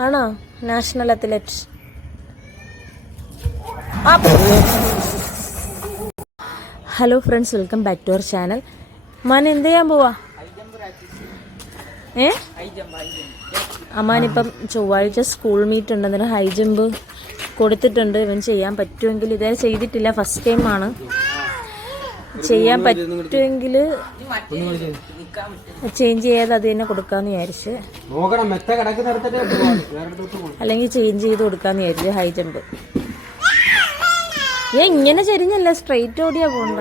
ആണോ? National athlete hello friends welcome back to our channel man എന്ത് ചെയ്യാൻ പോവാ? ഏ? അമ്മാനിപ്പം ചൊവ്വാഴ്ച സ്കൂൾ മീറ്റ് ഉണ്ട്. അന്നേരം ഹൈ ജമ്പ് കൊടുത്തിട്ടുണ്ട്. ഇവൻ ചെയ്യാൻ പറ്റുമെങ്കിൽ ഇതേ ചെയ്തിട്ടില്ല. ഫസ്റ്റ് ടൈം ആണ്. ചെയ്യാൻ പറ്റുമെങ്കിൽ ചേഞ്ച് ചെയ്യാതെ അത് തന്നെ കൊടുക്കാമെന്ന് വിചാരിച്ച്. അല്ലെങ്കിൽ ചേഞ്ച് ചെയ്ത് കൊടുക്കാന്ന് വിചാരിച്ചു ഹൈ ജമ്പ് ഏ ഇങ്ങനെ ചെരിഞ്ഞല്ല സ്ട്രെയിറ്റ് ഓടിയാ പോണ്ട.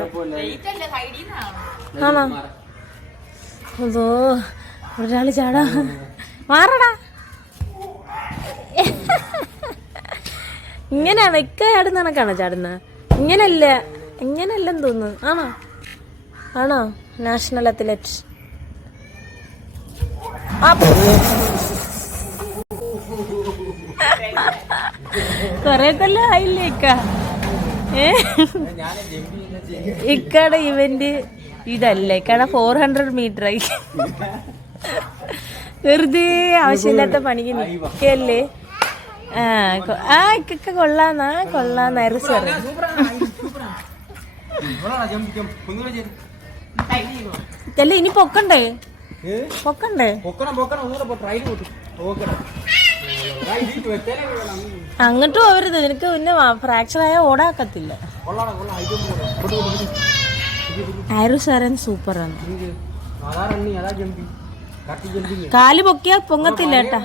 ആണോ? അതോ ഒരാൾ ചാടാ. മാറടാ. ഇങ്ങനെ ഇക്ക ചാടുന്ന കണക്കാണോ ചാടുന്നത് ഇങ്ങനല്ല. ഇങ്ങനല്ലെന്ന് തോന്നുന്നു. ആണോ? ആണോ? നാഷണൽ അത്ലറ്റ് കൊറേ കൊല്ലം ആയില്ലേ ഇക്ക? ഇക്കടെ ഇവന്റ് ഇതല്ല. ഇക്കടെ ഫോർ ഹൺഡ്രഡ് മീറ്റർ ആയി. വെറുതെ ആവശ്യമില്ലാത്ത പണിക്ക് നിൽക്കല്ലേ ആ കൊ- ആ ഇക്കൊക്കെ കൊള്ളാന്നാ കൊള്ളാന്നായിരുന്നു സാറ് ഇവളാണോ ജമ്പ് ജമ്പ് ഒന്നുകൂടെ ചെയ്ത് അല്ല ഇനി പൊക്കണ്ടേ? പൊക്കണ്ടേ? അങ്ങോട്ട് പോവരുത്. നിനക്ക് പിന്നെ ഫ്രാക്ചർ ആയ ഓടാക്കത്തില്ല. ആയിരു സാറൻ സൂപ്പറാണ്. കാൽ പൊക്കിയാൽ പൊങ്ങത്തില്ല കേട്ടാ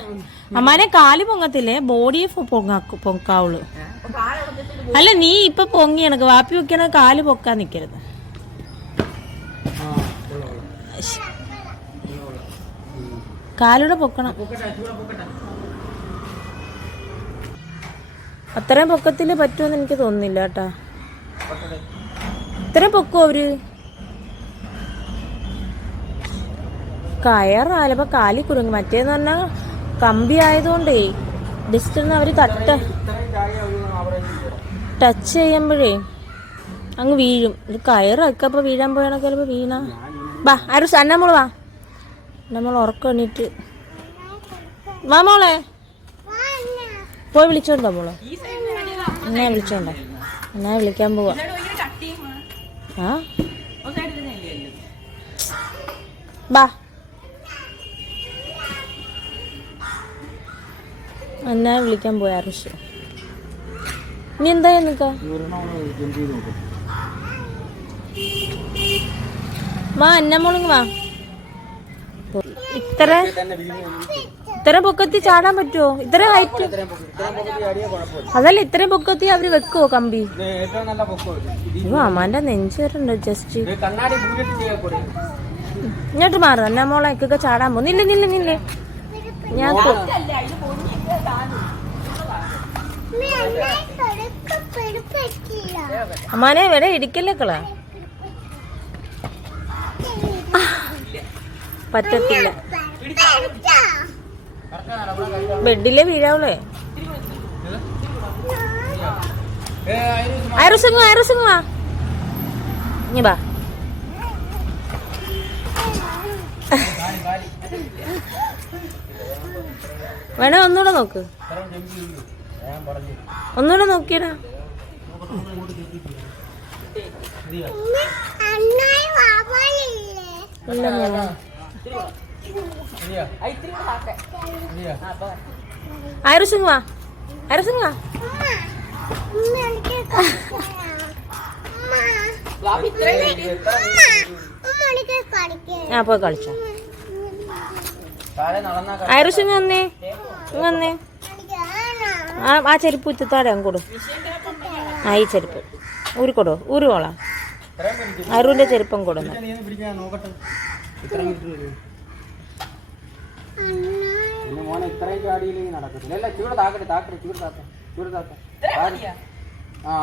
അമ്മാനെ കാൽ പൊങ്ങത്തില്ലേ? ബോഡിയെ പൊങ്ങാക്കു പൊക്കാവുള്ളു. അല്ല നീ ഇപ്പൊ പൊങ്ങി എനക്ക് വാപ്പി വെക്കണ കാൽ പൊക്കാൻ നിക്കരുത്. കാലൂടെ പൊക്കണം. അത്രയും പൊക്കത്തിൽ പറ്റുമെന്ന് എനിക്ക് തോന്നുന്നില്ല കേട്ടാ ഇത്രയും പൊക്കോ അവർ? കയറാലപ്പോ കാലി കുരുങ്ങി മറ്റേന്ന് പറഞ്ഞാ കമ്പി ആയതുകൊണ്ടേ തട്ട ചാടിയ ഒരു ആവറേജ് കയറാം ടച്ച് ചെയ്യുമ്പോഴേ അങ്ങ് വീഴും. ഇത് കയറൊക്കെ അപ്പൊ വീഴാൻ പോയാണൊക്കെ ചിലപ്പോ വീണ. ബാ ആരും അന്നമ്മൾ വാ. നമ്മൾ ഉറക്കം എണീറ്റ്. വാ മോളെ. പോയി വിളിച്ചോണ്ടോ മോളെ? എന്നാ വിളിച്ചോണ്ടോ? എന്നാ വിളിക്കാൻ പോവാ. ആ? ബാ എന്നെ വിളിക്കാൻ പോയ ആരുഷ് ഇനി എന്താ നിക്ക വാ എന്നെ മോളിങ് വാ. ഇത്ര ഇത്ര പൊക്കത്തി ചാടാൻ പറ്റുമോ ഇത്ര ഹൈറ്റ് അതല്ല ഇത്രയും പൊക്കത്തി അവർ വെക്കുവോ കമ്പി? അമ്മാന്റെ നെഞ്ചുണ്ട് ജസ്റ്റ് ഇങ്ങോട്ട് മാറും എന്നാ മോളെ ഇക്കൊക്കെ ചാടാൻ പോകുന്നില്ല നില്ല നില്ല നില്ലേ. ഞാൻ അമ്മാനെ ഇവിടെ ഇടിക്കല്ലേ കള പറ്റത്തില്ല. ബെഡിലെ വീഴാവളേ ഏ ആയിരം ആയിരസിങ് ആയിരസിങ് വാ. ഇനി വാ. വേണേ ഒന്നുകൂടെ നോക്ക്. ഒന്നുകൂടെ നോക്കിയടാ. ഇല്ല മോളെ. ശരിയാ ശരിയാ ആയിരസിങ് വാ. ആയിരസിങ് വാ. ആ പോയി കളിച്ചോ. താഴെ നടന്നാ ആയിരസിങ് വന്നേ. വന്നേ ആ ചെരുപ്പ് ഉച്ചത്തോടെ അങ്ങോട്ട് ആ ഈ ചെരുപ്പ് ഊരിക്കൊടോ ഊരുവോളാം അരുവിന്റെ ചെരുപ്പം കൊടുന്നു ആ.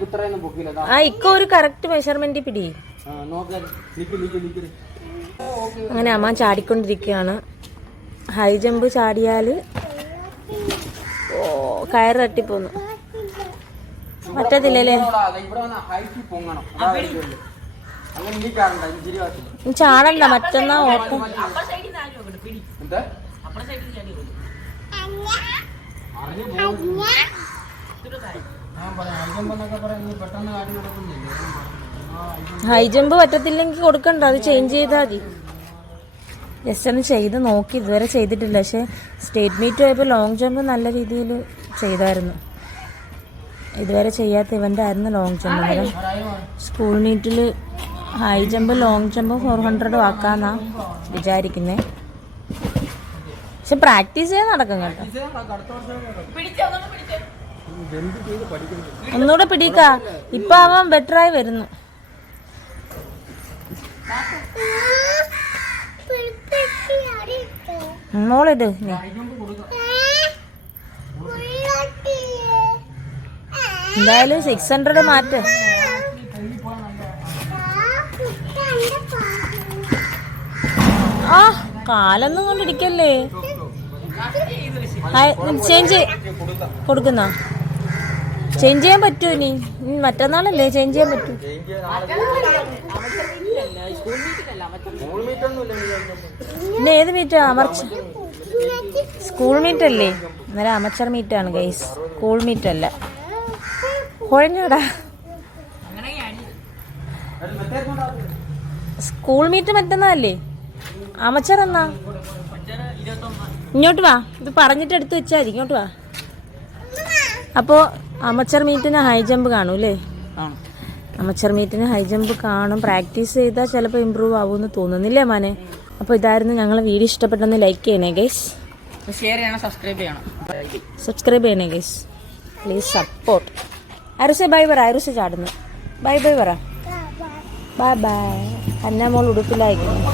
കുത്രയൊന്നും പൊക്കിയില്ല ആ ഇക്ക ഒരു കറക്റ്റ് മെഷർമെന്റ് പിടി. ആ നോക്ക് നിക്ക് നിക്ക് നിക്ക്. അങ്ങനെ അമ്മ ചാടിക്കൊണ്ടിരിക്കുകയാണ്. ഹൈ ജമ്പ് ചാടിയാൽ ഓ കയറ് തട്ടിപ്പോന്നു പറ്റത്തില്ലല്ലേ ഇവിടെ വാ, ദാ ഇവിടെ വന്ന ഹൈറ്റ് പൊങ്ങണം അതാ വരുള്ളൂ. അങ്ങനെ ഇരിക്കാറുണ്ട് തട്ടിപ്പോന്നു പറ്റത്തില്ലല്ലേ ചാടണ്ട മറ്റന്നാ ഓട്ടം ഹൈജമ്പ് ഹൈ ജമ്പ് പറ്റത്തില്ലെങ്കിൽ കൊടുക്കണ്ട അത് ചേഞ്ച് ചെയ്താൽ മതി. ജസ്റ്റ് ഒന്ന് ചെയ്ത് നോക്കി ഇതുവരെ ചെയ്തിട്ടില്ല. പക്ഷെ സ്റ്റേറ്റ് മീറ്റ് പോയപ്പോൾ ലോങ് ജമ്പ് നല്ല രീതിയിൽ ചെയ്തായിരുന്നു. ഇതുവരെ ചെയ്യാത്ത ഇവന്റ് ആയിരുന്നു ലോങ് ജമ്പ് അന്നേരം സ്കൂൾ മീറ്റിൽ high jump long jump four ഹൺഡ്രഡും ആക്കാന്നാ വിചാരിക്കുന്നേ. പക്ഷെ പ്രാക്ടീസ് ചെയ്യാൻ നടക്കും കേട്ടോ. ഒന്നുകൂടെ പിടിക്ക. ഇപ്പൊ അവൻ ബെറ്ററായി വരുന്നു. മോളിട് നീ. എന്തായാലും സിക്സ് ഹൺഡ്രഡ് മാറ്റ്. ആ കാലൊന്നും കൊണ്ടിരിക്കല്ലേ? ചേഞ്ച് കൊടുക്കുന്ന? ചേഞ്ച് ചെയ്യാൻ പറ്റുമോ ഇനി? മറ്റന്നാളല്ലേ ചേഞ്ച് ചെയ്യാൻ പറ്റൂ? പിന്നെ ഏത് മീറ്റാ അമർച്ച. സ്കൂൾ മീറ്റ് അല്ലേ? അന്നേരം അമച്ചർ മീറ്റ് ആണ് ഗൈസ് കൂൾ മീറ്റ് അല്ല. കുഴഞ്ഞടാ. സ്കൂൾ മീറ്റ് മറ്റന്നാല്ലേ അമച്ചർ എന്നാ? ഇങ്ങോട്ട് വാ. ഇത് പറഞ്ഞിട്ട് എടുത്ത് വെച്ചാൽ ഇങ്ങോട്ട് വാ. അപ്പോ അമച്ചർ മീറ്റിന് ഹൈ ജമ്പ് കാണും അല്ലേ? അമച്ചർ മീറ്റിന് ഹൈ ജമ്പ് കാണും. പ്രാക്ടീസ് ചെയ്താൽ ചിലപ്പോൾ ഇമ്പ്രൂവ് ആവുമെന്ന് തോന്നുന്നില്ലേ മാനെ? അപ്പോൾ ഇതായിരുന്നു ഞങ്ങൾ വീഡിയോ. ഇഷ്ടപ്പെട്ടെന്ന് ലൈക്ക് ചെയ്യണേ ഗൈസ് സബ്സ്ക്രൈബ് ചെയ്യണം സബ്സ്ക്രൈബ് ചെയ്യണേ. ഗൈസ് പ്ലീസ് സപ്പോർട്ട് അരുസെ ബൈ പറ. അരുസെ ചാടുന്നു. ബൈ ബൈ പറ. ബൈ ബൈ അന്ന മോൾ ഉടുപ്പിലായിരിക്കുന്നു.